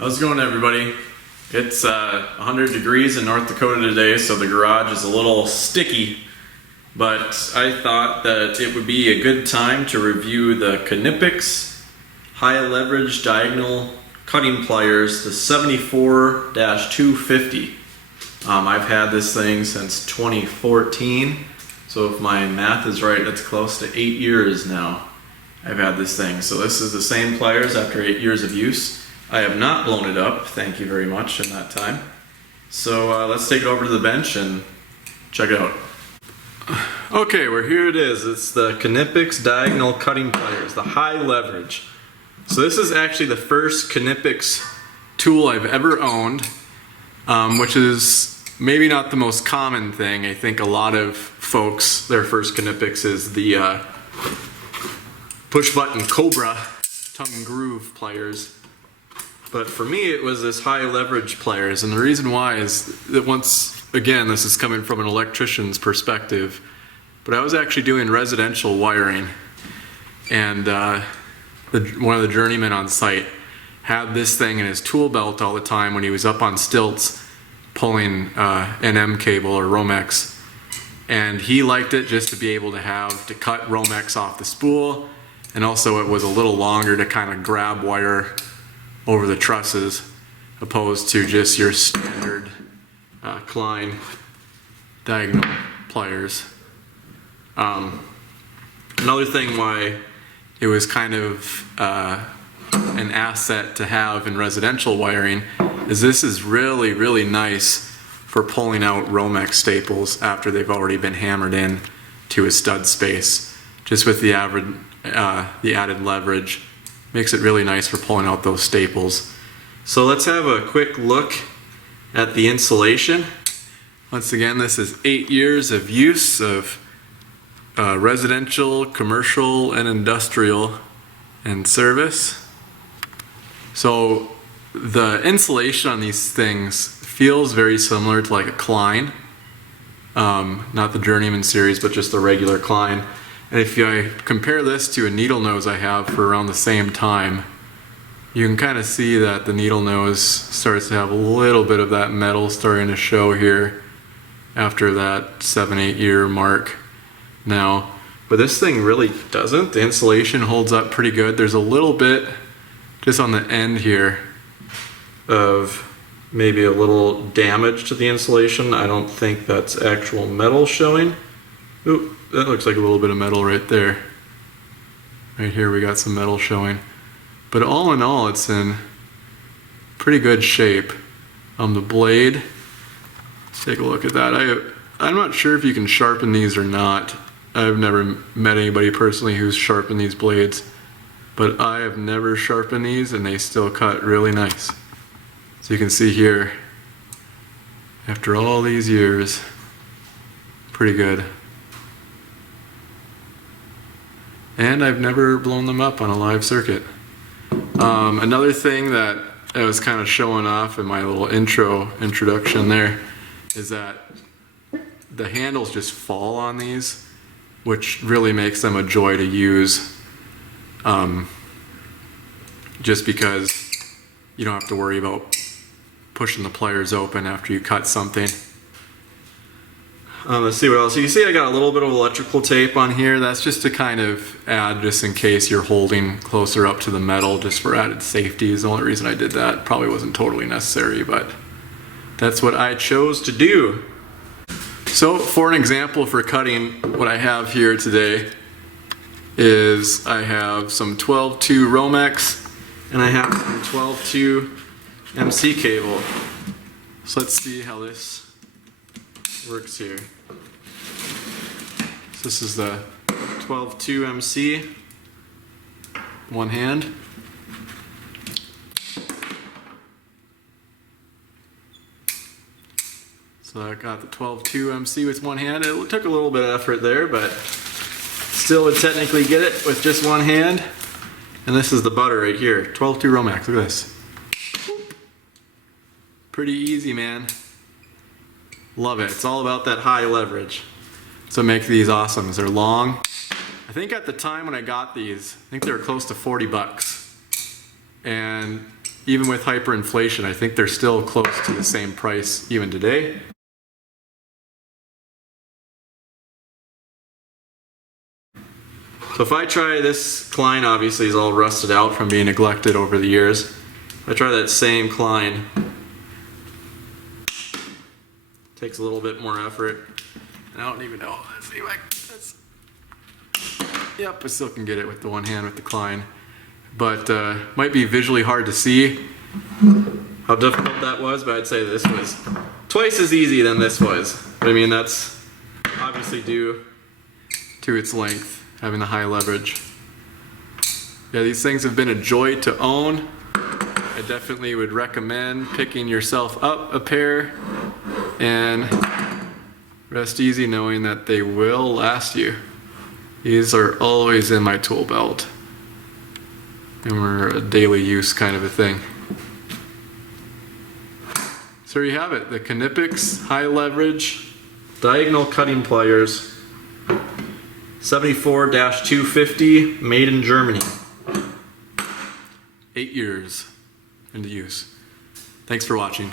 How's it going, everybody? It's 100 degrees in North Dakota today, so the garage is a little sticky, but I thought that it would be a good time to review the Knipex high leverage diagonal cutting pliers, the 74-250. I've had this thing since 2014, so if my math is right, that's close to 8 years now I've had this thing. So this is the same pliers after 8 years of use. I have not blown it up, thank you very much, in that time. So let's take it over to the bench and check it out. Okay, well, here it is. It's the Knipex diagonal cutting pliers, the high leverage. So this is actually the first Knipex tool I've ever owned, which is maybe not the most common thing. I think a lot of folks, their first Knipex is the push button Cobra tongue and groove pliers. But for me, it was this high leverage pliers, and the reason why is that once again, this is coming from an electrician's perspective, but I was actually doing residential wiring, and one of the journeymen on site had this thing in his tool belt all the time when he was up on stilts pulling NM cable or Romex, and he liked it just to be able to cut Romex off the spool, and also it was a little longer to kind of grab wire over the trusses, opposed to just your standard Klein diagonal pliers. Another thing why it was kind of an asset to have in residential wiring is this is really, really nice for pulling out Romex staples after they've already been hammered in to a stud space. Just with the added leverage, makes it really nice for pulling out those staples. So let's have a quick look at the insulation. Once again, this is 8 years of use of residential, commercial, and industrial and service. So the insulation on these things feels very similar to like a Klein, not the Journeyman series, but just the regular Klein. And if I compare this to a needle nose I have for around the same time, you can kind of see that the needle nose starts to have a little bit of that metal starting to show here after that 7-8 year mark now. But this thing really doesn't. The insulation holds up pretty good. There's a little bit just on the end here of maybe a little damage to the insulation. I don't think that's actual metal showing. Oop. That looks like a little bit of metal right there. Right here we got some metal showing. But all in all, it's in pretty good shape. The blade, let's take a look at that. I'm not sure if you can sharpen these or not. I've never met anybody personally who's sharpened these blades, but I have never sharpened these and they still cut really nice. So you can see here, after all these years, pretty good. And I've never blown them up on a live circuit. Another thing that I was kind of showing off in my little introduction there is that the handles just fall on these, which really makes them a joy to use. Just because you don't have to worry about pushing the pliers open after you cut something. Let's see what else. So you see I got a little bit of electrical tape on here. That's just to kind of add, just in case you're holding closer up to the metal, just for added safety is the only reason I did that. Probably wasn't totally necessary, but that's what I chose to do. So for an example for cutting, what I have here today is I have some 12-2 Romex and I have some 12-2 MC cable. So let's see how this works here. So this is the 12-2 MC, one hand. So I got the 12-2 MC with one hand. It took a little bit of effort there, but still would technically get it with just one hand. And this is the butter right here, 12-2 Romex, look at this. Pretty easy, man. Love it. It's all about that high leverage. So make these awesome. They're long. I think at the time when I got these, I think they were close to 40 bucks. And even with hyperinflation, I think they're still close to the same price even today. So if I try this Klein, obviously is all rusted out from being neglected over the years. If I try that same Klein, takes a little bit more effort. And I don't even know. Let's see if yep, I still can get it with the one hand with the Klein. But might be visually hard to see how difficult that was, but I'd say this was twice as easy than this was. But I mean, that's obviously due to its length, having the high leverage. Yeah, these things have been a joy to own. I definitely would recommend picking yourself up a pair and rest easy knowing that they will last you. These are always in my tool belt and we're a daily use kind of a thing. So there you have it, the Knipex high leverage diagonal cutting pliers, 74-250, made in Germany. 8 years into use. Thanks for watching.